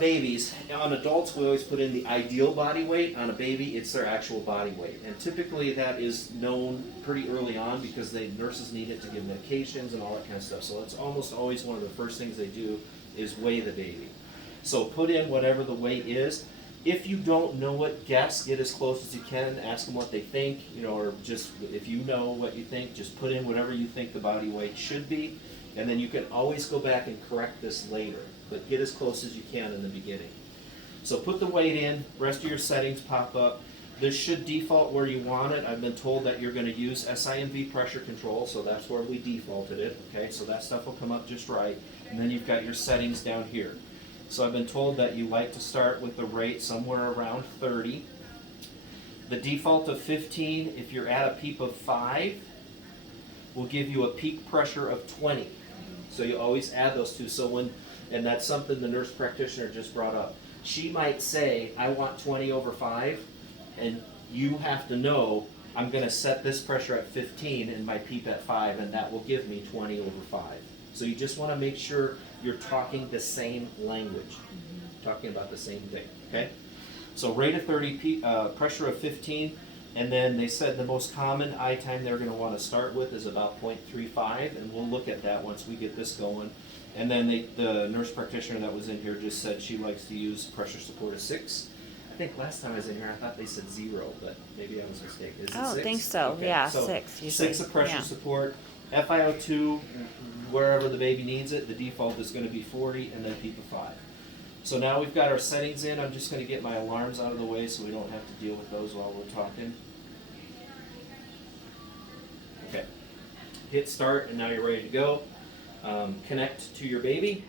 babies, on adults we always put in the ideal body weight. On a baby, it's their actual body weight. And typically that is known pretty early on because nurses need it to give medications and all that kind of stuff. So it's almost always one of the first things they do is weigh the baby. So put in whatever the weight is. If you don't know it, guess, get as close as you can, ask them what they think, or just if you know what you think, just put in whatever you think the body weight should be, and then you can always go back and correct this later, but get as close as you can in the beginning. So put the weight in, rest of your settings pop up. This should default where you want it. I've been told that you're going to use SIMV pressure control, so that's where we defaulted it, okay? So that stuff will come up just right, and then you've got your settings down here. So I've been told that you like to start with the rate somewhere around 30. The default of 15, if you're at a PEEP of 5, will give you a peak pressure of 20. So you always add those two. And that's something the nurse practitioner just brought up. She might say, I want 20 over 5, and you have to know, I'm going to set this pressure at 15 and my PEEP at 5, and that will give me 20 over 5. So you just want to make sure you're talking the same language, talking about the same thing, okay? So rate of 30, pressure of 15, and then they said the most common eye time they're going to want to start with is about 0.35, and we'll look at that once we get this going. And then the nurse practitioner that was in here just said she likes to use pressure support of 6. I think last time I was in here I thought they said 0, but maybe I was mistaken. Is it 6? I think so. Okay. Yeah, So 6 usually. 6 of pressure Yeah. support. FiO2, wherever the baby needs it, the default is going to be 40, and then PEEP of 5. So now we've got our settings in. I'm just going to get my alarms out of the way so we don't have to deal with those while we're talking. Okay. Hit start, and now you're ready to go. Connect to your baby.